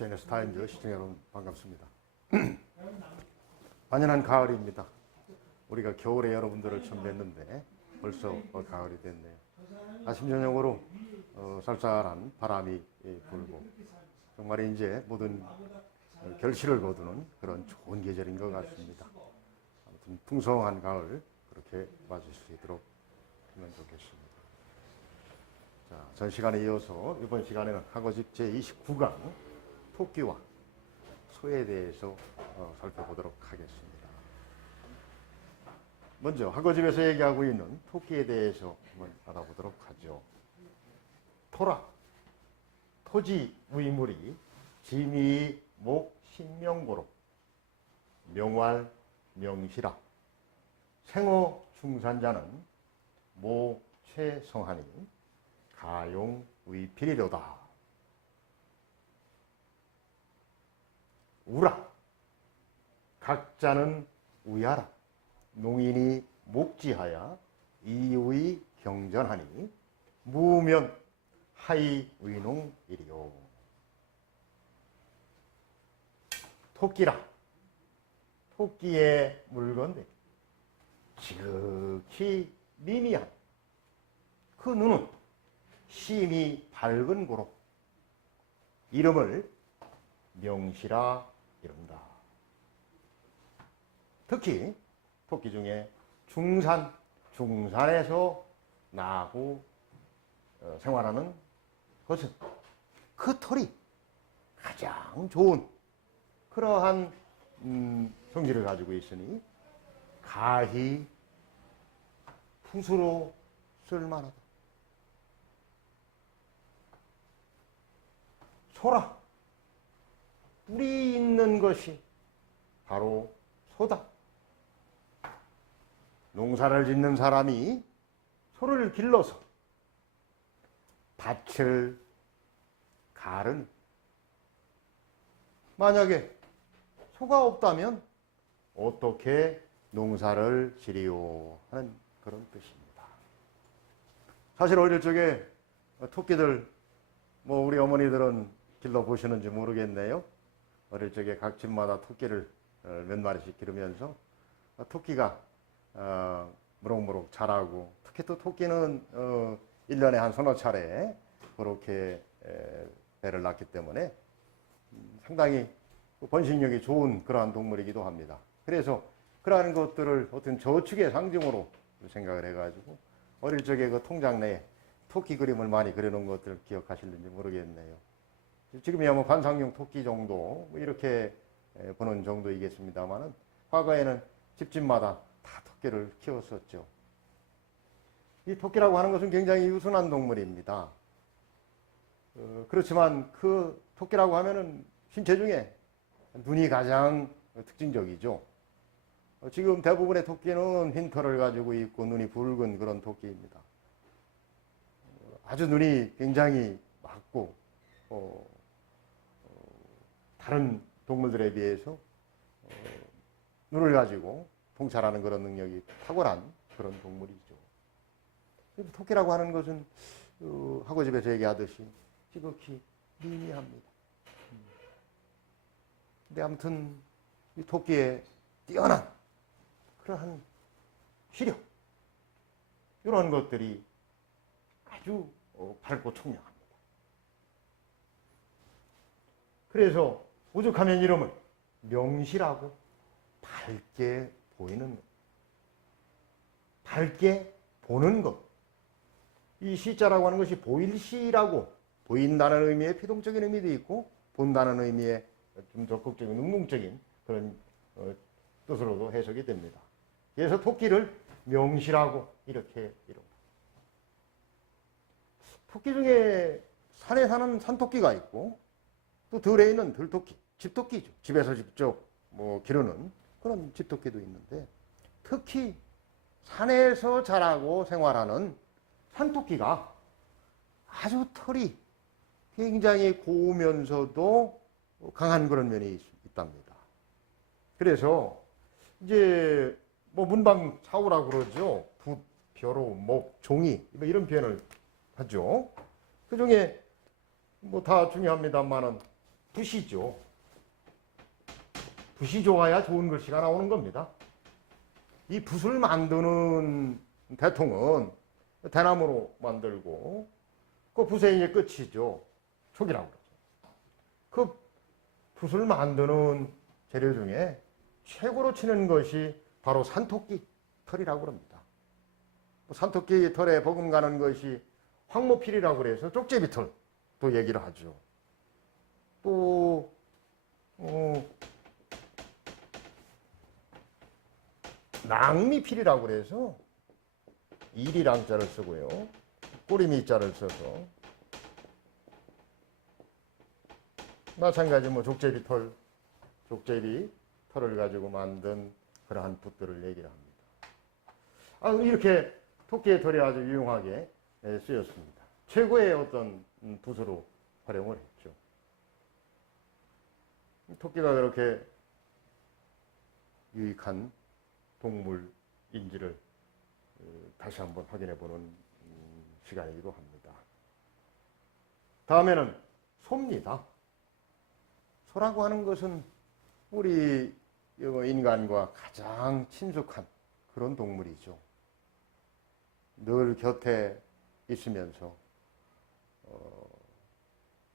SNS 타임즈 시청자 여러분 반갑습니다. 완연한 가을입니다. 우리가 겨울에 여러분들을 처음 뵀는데 벌써 가을이 됐네요. 아침 저녁으로 쌀쌀한 바람이 불고 정말 이제 모든 결실을 거두는 그런 좋은 계절인 것 같습니다. 아무튼 풍성한 가을 그렇게 맞을 수 있도록 하면 좋겠습니다. 자, 전 시간에 이어서 이번 시간에는 학어집 제29강 토끼와 소에 대해서 살펴보도록 하겠습니다. 먼저 학어집에서 얘기하고 있는 토끼에 대해서 한번 알아보도록 하죠. 토라, 토지 위물이 지미, 목, 신명고로 명활, 명시라 생어 중산자는 모, 최성하니 가용, 위필이로다. 우라, 각자는 우야라. 농인이 목지하여 이의 경전하니 무면 하이 위농이리요. 토끼라, 토끼의 물건데 지극히 미미한 그 눈은 심이 밝은 고로 이름을 명시라 이른다. 특히 토끼 중에 중산에서 나고 생활하는 것은 그 털이 가장 좋은 그러한 성질을 가지고 있으니 가히 푸수로 쓸만하다. 소라, 뿔이 있는 것이 바로 소다. 농사를 짓는 사람이 소를 길러서 밭을 가르니 만약에 소가 없다면 어떻게 농사를 지리요 하는 그런 뜻입니다. 사실 어릴 적에 토끼들 우리 어머니들은 길러보시는지 모르겠네요. 어릴 적에 각 집마다 토끼를 몇 마리씩 기르면서 토끼가 무럭무럭 자라고 특히 또 토끼는 1년에 한 서너 차례 그렇게 배를 낳기 때문에 상당히 번식력이 좋은 그러한 동물이기도 합니다. 그래서 그러한 것들을 어떤 저축의 상징으로 생각을 해가지고 어릴 적에 그 통장 내에 토끼 그림을 많이 그려놓은 것들 기억하실는지 모르겠네요. 지금이야 관상용 토끼 정도 이렇게 보는 정도이겠습니다만은 과거에는 집집마다 다 토끼를 키웠었죠. 이 토끼라고 하는 것은 굉장히 유순한 동물입니다. 그렇지만 그 토끼라고 하면은 신체 중에 눈이 가장 특징적이죠. 지금 대부분의 토끼는 흰 털을 가지고 있고 눈이 붉은 그런 토끼입니다. 아주 눈이 굉장히 맑고 다른 동물들에 비해서 눈을 가지고 통찰하는 그런 능력이 탁월한 그런 동물이죠. 토끼라고 하는 것은 학어집에서 얘기하듯이 지극히 미미합니다. 근데 아무튼 이 토끼의 뛰어난 그러한 시력 이런 것들이 아주 밝고 총명합니다. 그래서 오죽하면 이름을 명시라고 밝게 보이는 것, 밝게 보는 것. 이 시자라고 하는 것이 보일시라고 보인다는 의미의 피동적인 의미도 있고 본다는 의미의 좀 적극적인 능동적인 그런 뜻으로도 해석이 됩니다. 그래서 토끼를 명시라고 이렇게 이룬다. 토끼 중에 산에 사는 산토끼가 있고 또 들에 있는 들토끼, 집토끼죠. 집에서 직접 기르는 그런 집토끼도 있는데 특히 산에서 자라고 생활하는 산토끼가 아주 털이 굉장히 고우면서도 강한 그런 면이 있답니다. 그래서 이제 문방사우라고 그러죠. 붓, 벼로, 목, 종이 이런 표현을 하죠. 그 중에 다 중요합니다만은 붓이죠. 붓이 좋아야 좋은 글씨가 나오는 겁니다. 이 붓을 만드는 대통은 대나무로 만들고 그 붓의 이제 끝이죠. 촉이라고 그러죠. 그 붓을 만드는 재료 중에 최고로 치는 것이 바로 산토끼 털이라고 합니다. 산토끼 털에 버금가는 것이 황모필이라고 그래서 쪽제비 털도 얘기를 하죠. 또 낭미필이라고 그래서 일이랑 자를 쓰고요. 꼬리미 자를 써서 마찬가지 족제비 털을 가지고 만든 그러한 붓들을 얘기를 합니다. 이렇게 토끼의 털이 아주 유용하게 쓰였습니다. 최고의 어떤 붓으로 활용을 했죠. 토끼가 그렇게 유익한 동물인지를 다시 한번 확인해 보는 시간이기도 합니다. 다음에는 소입니다. 소라고 하는 것은 우리 인간과 가장 친숙한 그런 동물이죠. 늘 곁에 있으면서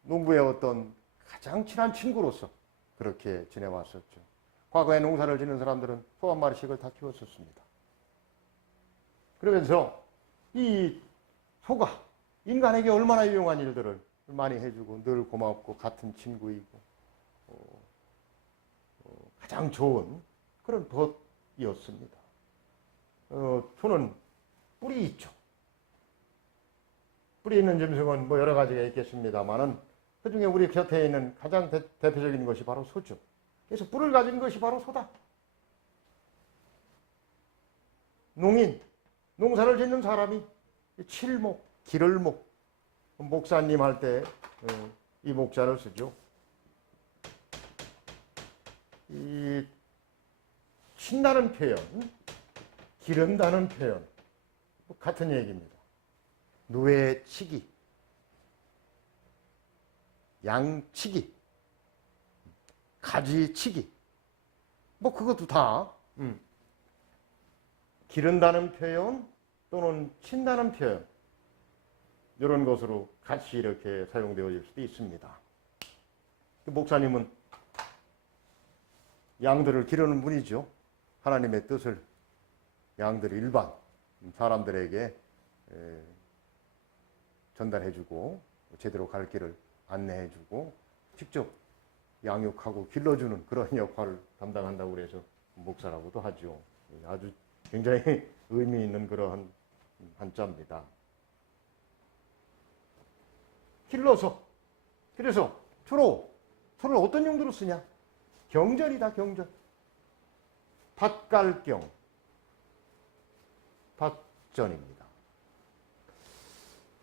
농부의 어떤 가장 친한 친구로서 그렇게 지내왔었죠. 과거에 농사를 짓는 사람들은 소 한 마리씩을 다 키웠었습니다. 그러면서 이 소가 인간에게 얼마나 유용한 일들을 많이 해주고 늘 고맙고 같은 친구이고 가장 좋은 그런 벗이었습니다. 소는 뿔이 있죠. 뿔이 있는 짐승은 뭐 여러 가지가 있겠습니다만은 그 중에 우리 곁에 있는 가장 대표적인 것이 바로 소죠. 그래서 뿔을 가진 것이 바로 소다. 농사를 짓는 사람이 칠목, 기를목, 목사님 할 때 이 목자를 쓰죠. 이 친다는 표현, 기른다는 표현 같은 얘기입니다. 누에치기, 양치기, 가지치기 그것도 다 기른다는 표현 또는 친다는 표현 이런 것으로 같이 이렇게 사용되어질 수도 있습니다. 목사님은 양들을 기르는 분이죠. 하나님의 뜻을 양들을 일반 사람들에게 전달해주고 제대로 갈 길을 안내해주고 직접 양육하고 길러주는 그런 역할을 담당한다고 그래서 목사라고도 하죠. 아주 굉장히 의미 있는 그러한 한자입니다. 길러서 그래서 주로 소를 어떤 용도로 쓰냐? 경전이다, 경전. 밭갈경, 밭전입니다.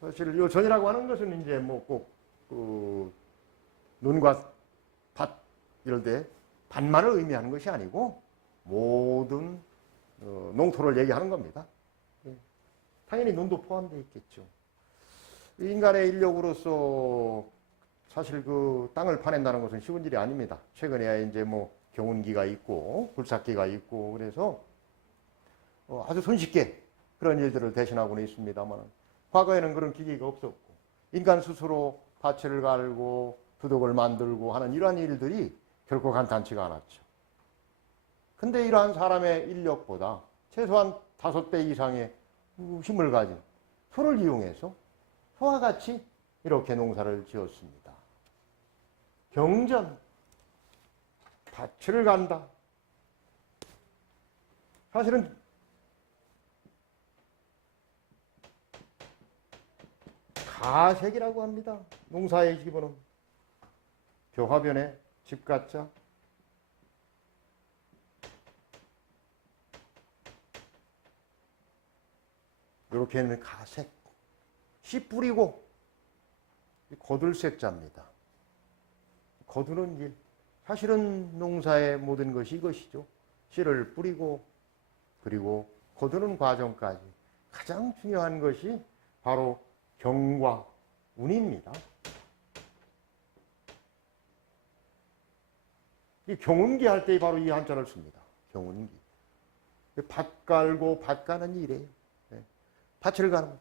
사실 이 전이라고 하는 것은 이제 꼭 논과 밭 이럴 때 밭만을 의미하는 것이 아니고 모든 농토를 얘기하는 겁니다. 당연히 논도 포함되어 있겠죠. 인간의 인력으로서 사실 그 땅을 파낸다는 것은 쉬운 일이 아닙니다. 최근에야 이제 경운기가 있고 굴삭기가 있고 그래서 아주 손쉽게 그런 일들을 대신하고는 있습니다만 과거에는 그런 기기가 없었고 인간 스스로 밭을 갈고 두둑을 만들고 하는 이러한 일들이 결코 간단치가 않았죠. 근데 이러한 사람의 인력보다 최소한 5배 이상의 힘을 가진 소를 이용해서 소와 같이 이렇게 농사를 지었습니다. 경전, 밭을 간다. 사실은 가색이라고 합니다. 농사의 기본은 벼화변에 집가자, 이렇게 하면 가색, 씨 뿌리고 거둘색자입니다. 거두는 일, 사실은 농사의 모든 것이 이것이죠. 씨를 뿌리고 그리고 거두는 과정까지 가장 중요한 것이 바로 경과 운입니다. 이 경운기 할 때 바로 이 한자를 씁니다. 경운기. 밭 갈고 밭 가는 일이에요. 밭을 가는 거.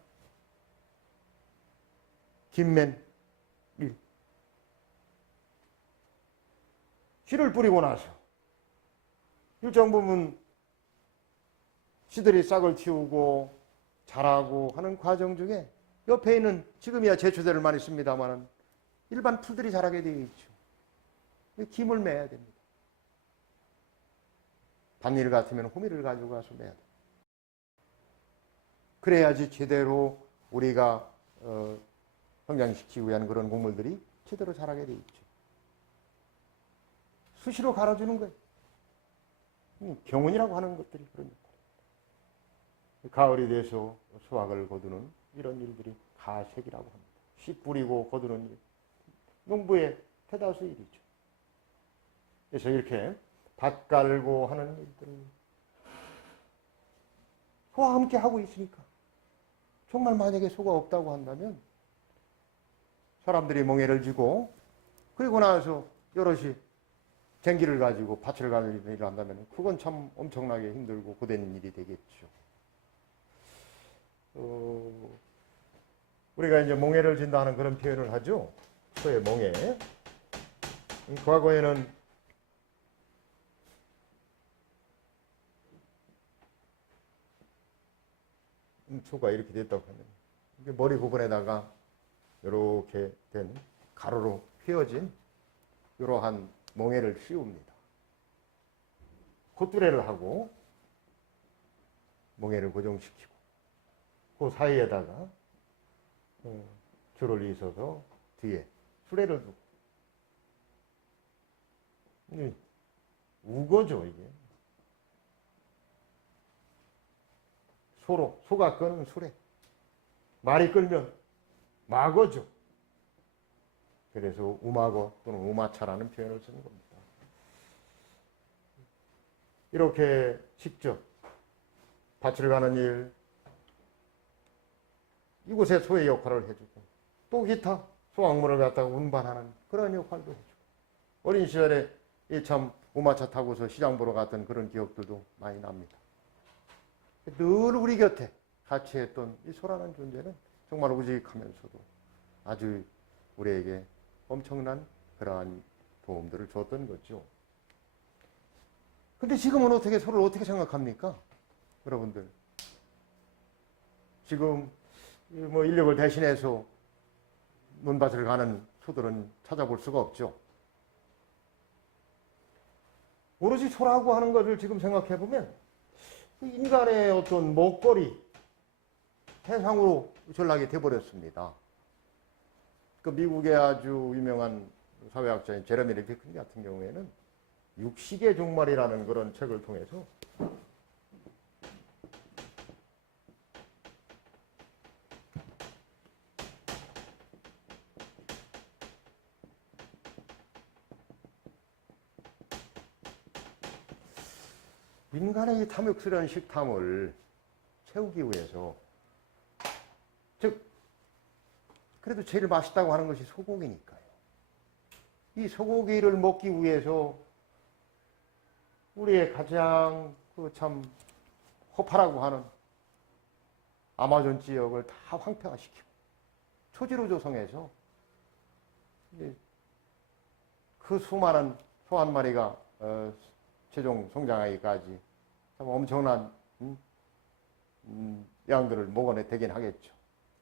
김맨 일. 씨를 뿌리고 나서 일정 부분 씨들이 싹을 틔우고 자라고 하는 과정 중에 옆에 있는 지금이야 제초제를 많이 씁니다만 일반 풀들이 자라게 되어 있죠. 김을 매야 됩니다. 밭일 같으면 호미를 가지고 가서 매야 됩니다. 그래야지 제대로 우리가 성장시키기 위한 그런 곡물들이 제대로 자라게 되어 있죠. 수시로 갈아주는 거예요. 경운이라고 하는 것들이 그런 역할입니다. 가을이 돼서 수확을 거두는 이런 일들이 가색이라고 합니다. 씨 뿌리고 거두는 일. 농부의 대다수 일이죠. 그래서 이렇게 밭 갈고 하는 일들을 소와 함께 하고 있으니까 정말 만약에 소가 없다고 한다면 사람들이 멍에를 쥐고 그리고 나서 여럿이 쟁기를 가지고 밭을 가는 일을 한다면 그건 참 엄청나게 힘들고 고된 일이 되겠죠. 우리가 이제 멍에를 진다는 그런 표현을 하죠. 소의 멍에. 과거에는 소가 이렇게 됐다고 하면 머리 부분에다가 이렇게 된 가로로 휘어진 이러한 멍에를 씌웁니다. 콧뚜레를 하고 멍에를 고정시키고 그 사이에다가 줄을 있어서 뒤에 수레를 두고 우거죠 이게. 소가 끄는 수레. 말이 끌면 마거죠. 그래서 우마거 또는 우마차라는 표현을 쓰는 겁니다. 이렇게 직접 밭을 가는 일, 이곳에 소의 역할을 해주고 또 기타 소악물을 갖다가 운반하는 그런 역할도 해주고 어린 시절에 참 우마차 타고서 시장 보러 갔던 그런 기억들도 많이 납니다. 늘 우리 곁에 같이 했던 이 소라는 존재는 정말 우직하면서도 아주 우리에게 엄청난 그러한 도움들을 줬던 거죠. 근데 지금은 어떻게 소를 어떻게 생각합니까? 여러분들. 지금 뭐 인력을 대신해서 논밭을 가는 소들은 찾아볼 수가 없죠. 오로지 소라고 하는 것을 지금 생각해 보면 인간의 어떤 먹거리 대상으로 전락이 돼버렸습니다. 그 미국의 아주 유명한 사회학자인 제레미 리피킨 같은 경우에는 육식의 종말이라는 그런 책을 통해서 인간의 이 탐욕스러운 식탐을 채우기 위해서 즉 그래도 제일 맛있다고 하는 것이 소고기니까요. 이 소고기를 먹기 위해서 우리의 가장 그 참 허파라고 하는 아마존 지역을 다 황폐화시키고 초지로 조성해서 그 수많은 소 한 마리가 최종 성장하기까지 참 엄청난 양들을 먹어내 되긴 하겠죠.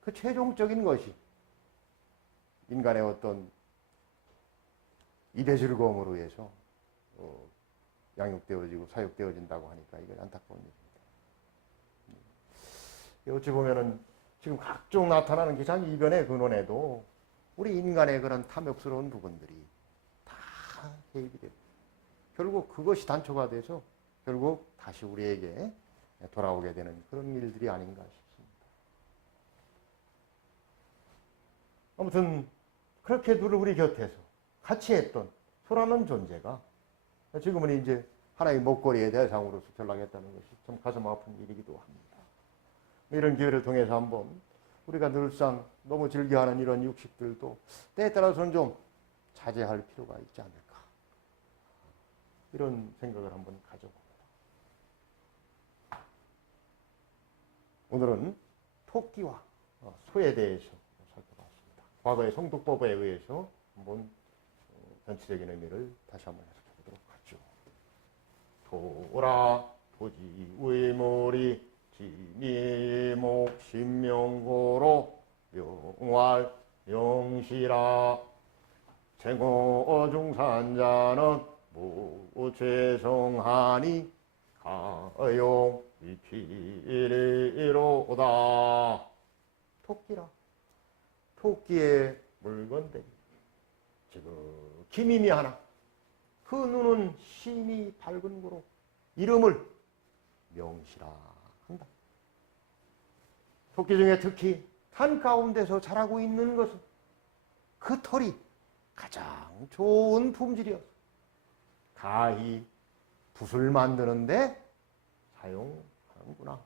그 최종적인 것이 인간의 어떤 입의 즐거움으로 해서 양육되어지고 사육되어진다고 하니까 이건 안타까운 일입니다. 어찌 보면은 지금 각종 나타나는 기상 이변의 근원에도 우리 인간의 그런 탐욕스러운 부분들이 다 개입이 됩니다. 결국 그것이 단초가 돼서 결국 다시 우리에게 돌아오게 되는 그런 일들이 아닌가 싶습니다. 아무튼 그렇게 늘 우리 곁에서 같이 했던 소라는 존재가 지금은 이제 하나의 먹거리의 대상으로서 전락했다는 것이 참 가슴 아픈 일이기도 합니다. 이런 기회를 통해서 한번 우리가 늘상 너무 즐겨하는 이런 육식들도 때에 따라서는 좀 자제할 필요가 있지 않을까. 이런 생각을 한번 가져봅니다. 오늘은 토끼와 소에 대해서 살펴봤습니다. 과거의 성독법에 의해서 한번 전체적인 의미를 다시 한번 해석해보도록 하죠. 토라 토지 의모리 진이목 신명고로 명활 영시라 생어중산자는 무죄성하니 가용 위피리로다. 토끼라. 토끼의 물건들이 지금 기미미 하나. 그 눈은 심히 밝은 거로 이름을 명시라 한다. 토끼 중에 특히 산 가운데서 자라고 있는 것은 그 털이 가장 좋은 품질이어서 가히 붓을 만드는데 사용하는구나.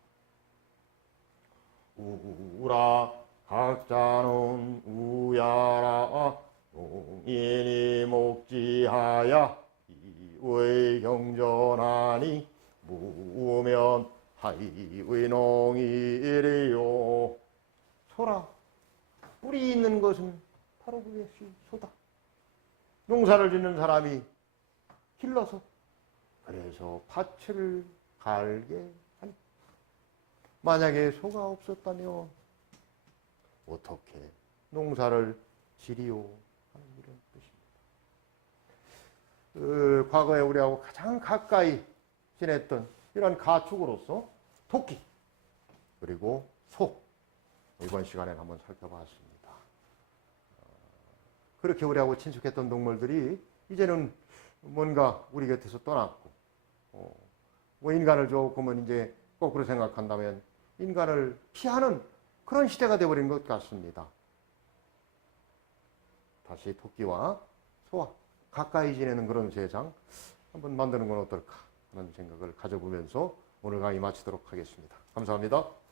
우라 각자는 우야라 농인이 목지하야 이의 경전하니 무면 하이의 농이리요. 소라, 뿔이 있는 것은 바로 그것이 소다. 농사를 짓는 사람이 길러서 그래서 밭을 갈게 하니 만약에 소가 없었다면 어떻게 농사를 지리요 하는 이런 뜻입니다. 과거에 우리하고 가장 가까이 지냈던 이런 가축으로서 토끼 그리고 소 이번 시간에 한번 살펴봤습니다. 그렇게 우리하고 친숙했던 동물들이 이제는 뭔가 우리 곁에서 떠났고 뭐 인간을 조금은 이제 거꾸로 생각한다면 인간을 피하는 그런 시대가 되어버린 것 같습니다. 다시 토끼와 소와 가까이 지내는 그런 세상 한번 만드는 건 어떨까 하는 생각을 가져보면서 오늘 강의 마치도록 하겠습니다. 감사합니다.